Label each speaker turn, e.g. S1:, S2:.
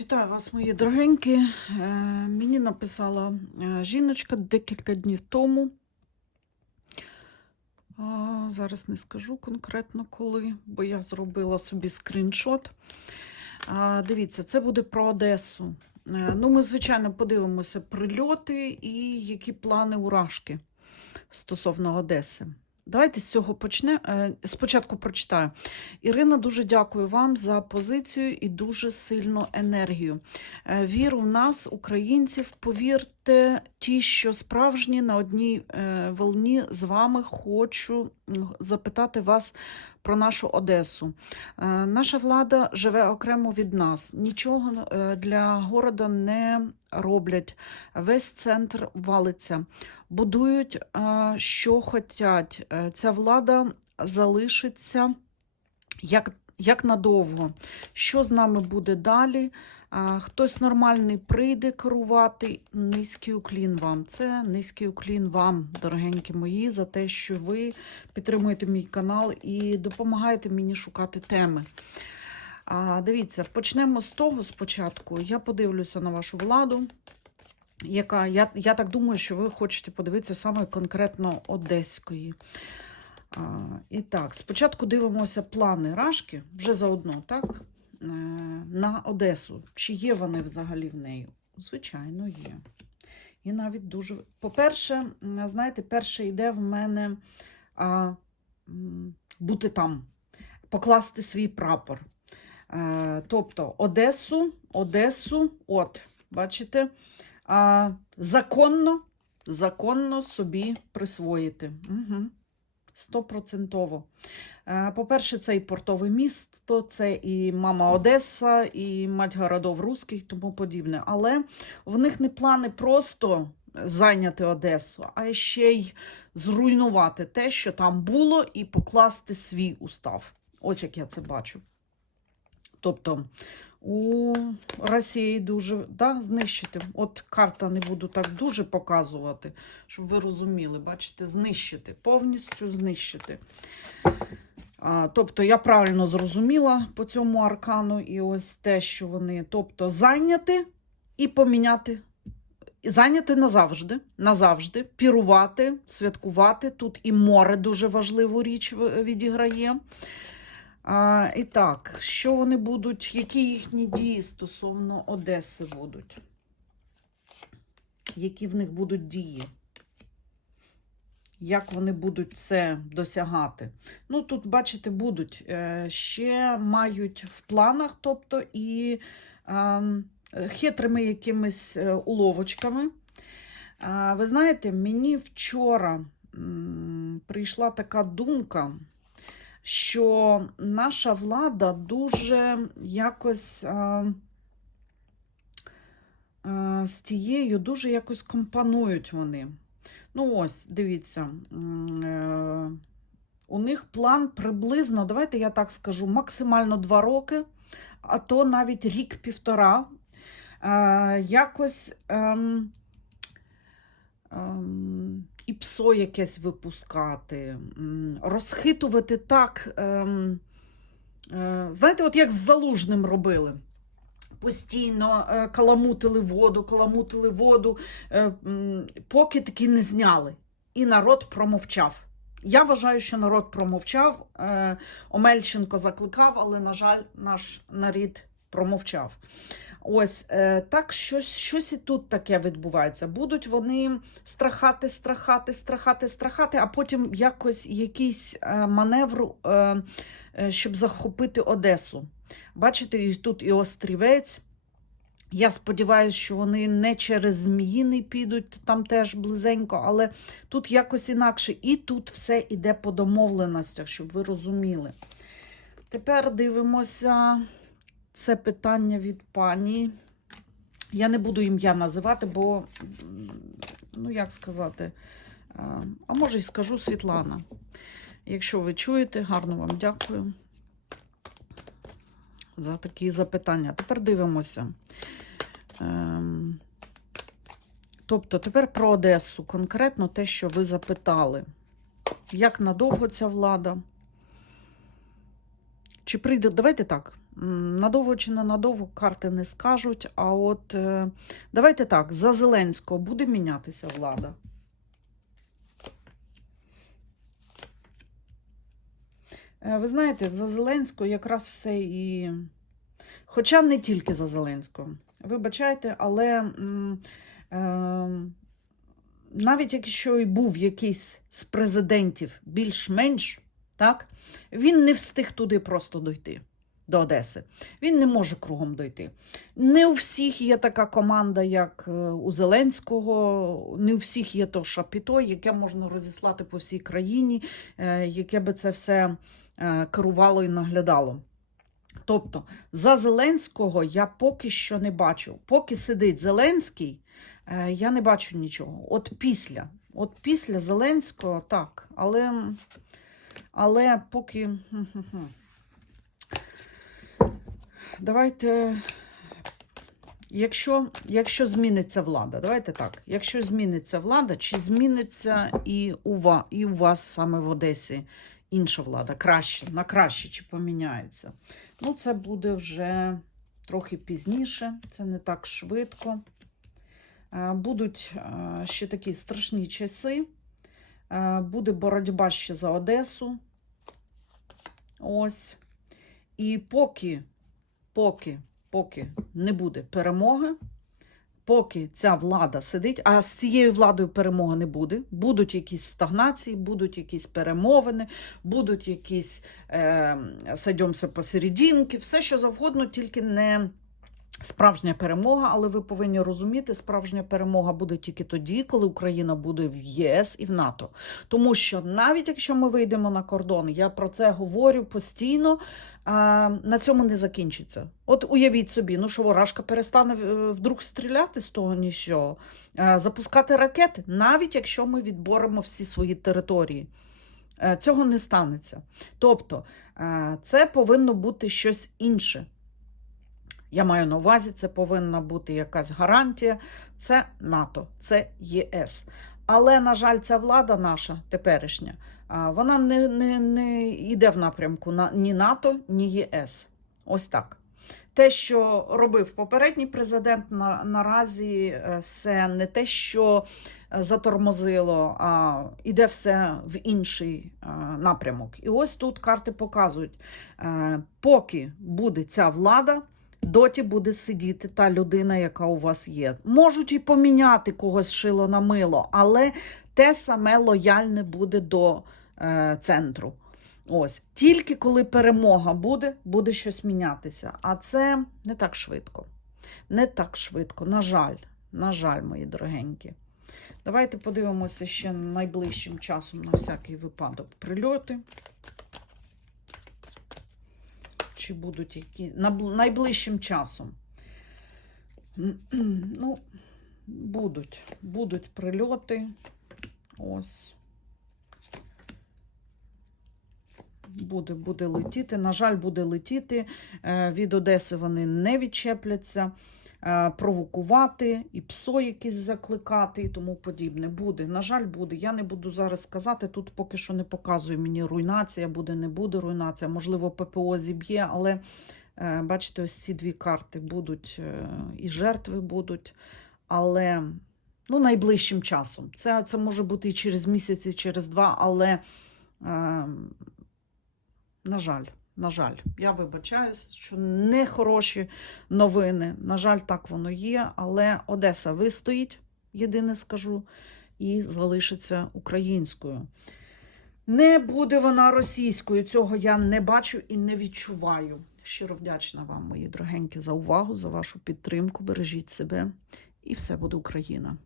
S1: Вітаю вас, мої дорогенькі. Е, Мені написала е, жіночка декілька днів тому. Зараз не скажу конкретно коли, бо я зробила собі скріншот. Дивіться, це буде про Одесу. Е, Ну, ми, звичайно, подивимося прильоти і які плани уражки стосовно Одеси. Давайте з цього почне. е, Спочатку прочитаю. Ірина, дуже дякую вам за позицію і дуже сильну енергію. Е, Віру в нас, українців, повірте, ті, що справжні на одній е, волні з вами, хочу запитати вас про нашу Одесу. Е, Наша влада живе окремо від нас, нічого е, для города не роблять. Весь центр валиться, будують, е, що хотять. Е, Ця влада залишиться як, як надовго. Що з нами буде далі? Хтось нормальний прийде керувати. Низький уклін вам. Це низький уклін вам, дорогенькі мої, за те, що ви підтримуєте мій канал і допомагаєте мені шукати теми. А, дивіться, почнемо з того спочатку. Я подивлюся на вашу владу. Яка я, я так думаю, що ви хочете подивитися саме конкретно одеської. А, і так, спочатку дивимося плани Рашки вже заодно, так? Е, на Одесу. Чи є вони взагалі в неї? Звичайно, є. І навіть дуже. По-перше, знаєте, перше йде в мене а, бути там, покласти свій прапор. Е, тобто Одесу, Одесу, от, бачите, а, законно, законно собі присвоїти. Угу. Стопроцентово. Е, По-перше, це і портове місто, це і мама Одеса, і мать городов русських, і тому подібне. Але в них не плани просто зайняти Одесу, а ще й зруйнувати те, що там було, і покласти свій устав. Ось як я це бачу. Тобто у Росії дуже да, знищити. От карта не буду так дуже показувати, щоб ви розуміли. Бачите, знищити, повністю знищити. Тобто, я правильно зрозуміла по цьому аркану, і ось те, що вони, тобто, зайняти і поміняти. Зайняти назавжди, назавжди, пірувати, святкувати. Тут і море дуже важливу річ відіграє. А, і так, що вони будуть, які їхні дії стосовно Одеси будуть? Які в них будуть дії? Як вони будуть це досягати? Ну, тут, бачите, будуть е, ще мають в планах, тобто і ем, хитрими якимись е, уловочками. Ви знаєте, мені вчора прийшла така думка що наша влада дуже якось а, з тією дуже якось компонують вони. Ну, ось, дивіться, е, у них план приблизно, давайте я так скажу, максимально два роки, а то навіть рік-півтора. Е, якось. Ем, ем, і псо якесь випускати, розхитувати так. Ем, е, знаєте, от як з залужним робили. Постійно е, каламутили воду, каламутили воду, е, поки таки не зняли. І народ промовчав. Я вважаю, що народ промовчав. Е, Омельченко закликав, але, на жаль, наш нарід промовчав. Ось так щось, щось і тут таке відбувається. Будуть вони страхати, страхати, страхати, страхати, а потім якось якийсь маневр, щоб захопити Одесу. Бачите, тут і острівець. Я сподіваюся, що вони не через Зміїний підуть, там теж близенько, але тут якось інакше. І тут все йде по домовленостях, щоб ви розуміли. Тепер дивимося це питання від пані. Я не буду ім'я називати, бо, ну як сказати, а може й скажу Світлана. Якщо ви чуєте, гарно вам дякую за такі запитання. Тепер дивимося. Ем, Тобто, тепер про Одесу, конкретно те, що ви запитали. Як надовго ця влада? Чи прийде, давайте так, Надовго чи не надовго карти не скажуть. А от е, давайте так, за Зеленського буде мінятися влада. Ви знаєте, за Зеленського якраз все і. Хоча не тільки за Зеленського. Вибачайте, але е, навіть якщо і був якийсь з президентів більш-менш, так, він не встиг туди просто дойти. До Одеси. Він не може кругом дойти. Не у всіх є така команда, як е, у Зеленського, не у всіх є то шапіто, яке можна розіслати по всій країні, е, яке би це все е, керувало і наглядало. Тобто, за Зеленського я поки що не бачу. Поки сидить Зеленський, е, я не бачу нічого. От після, от після Зеленського, так, але, але поки. Давайте, якщо, якщо зміниться влада, давайте так. Якщо зміниться влада, чи зміниться і у вас, і у вас саме в Одесі інша влада, краще, на краще, чи поміняється? Ну, це буде вже трохи пізніше, це не так швидко. Е, Будуть е, ще такі страшні часи. Е, Буде боротьба ще за Одесу. Ось. І поки, поки, поки не буде перемоги, поки ця влада сидить, а з цією владою перемоги не буде, будуть якісь стагнації, будуть якісь перемовини, будуть якісь е, садьомся посерединки, все що завгодно, тільки не справжня перемога. Але ви повинні розуміти, справжня перемога буде тільки тоді, коли Україна буде в ЄС і в НАТО. Тому що навіть якщо ми вийдемо на кордон, я про це говорю постійно. А, на цьому не закінчиться. От уявіть собі, ну що ворожка перестане е, вдруг стріляти з того нічого, запускати ракети, навіть якщо ми відборемо всі свої території. Е, Цього не станеться. Тобто е, це повинно бути щось інше. Я маю на увазі, це повинна бути якась гарантія. Це НАТО, це ЄС. Але, на жаль, ця влада наша теперішня, вона не, не, не йде в напрямку на ні НАТО, ні ЄС. Ось так. Те, що робив попередній президент, на, наразі е, все не те, що е, затормозило, а йде все в інший е, напрямок. І ось тут карти показують, е, поки буде ця влада. Доті буде сидіти та людина, яка у вас є. Можуть і поміняти когось шило на мило, але те саме лояльне буде до е, центру. Ось тільки коли перемога буде, буде щось мінятися. А це не так швидко. Не так швидко. На жаль, на жаль, мої дорогенькі. Давайте подивимося ще найближчим часом на всякий випадок прильоти. Чи будуть які найближчим часом? Ну, будуть. Будуть прильоти. Ось. Буде, буде летіти. На жаль, буде летіти. Е, Від Одеси вони не відчепляться. Е, Провокувати і псо якісь закликати і тому подібне. Буде. На жаль, буде. Я не буду зараз сказати. Тут поки що не показує мені руйнація, буде, не буде руйнація. Можливо, ППО зіб'є, але е, бачите, ось ці дві карти будуть е, і жертви будуть. Але ну, найближчим часом. Це, це може бути і через місяць, і через два, але. Е, на жаль, на жаль, я вибачаюсь, що не хороші новини. На жаль, так воно є, але Одеса вистоїть, єдине скажу, і залишиться українською. Не буде вона російською. Цього я не бачу і не відчуваю. Щиро вдячна вам, мої дорогенькі, за увагу, за вашу підтримку. Бережіть себе, і все буде Україна.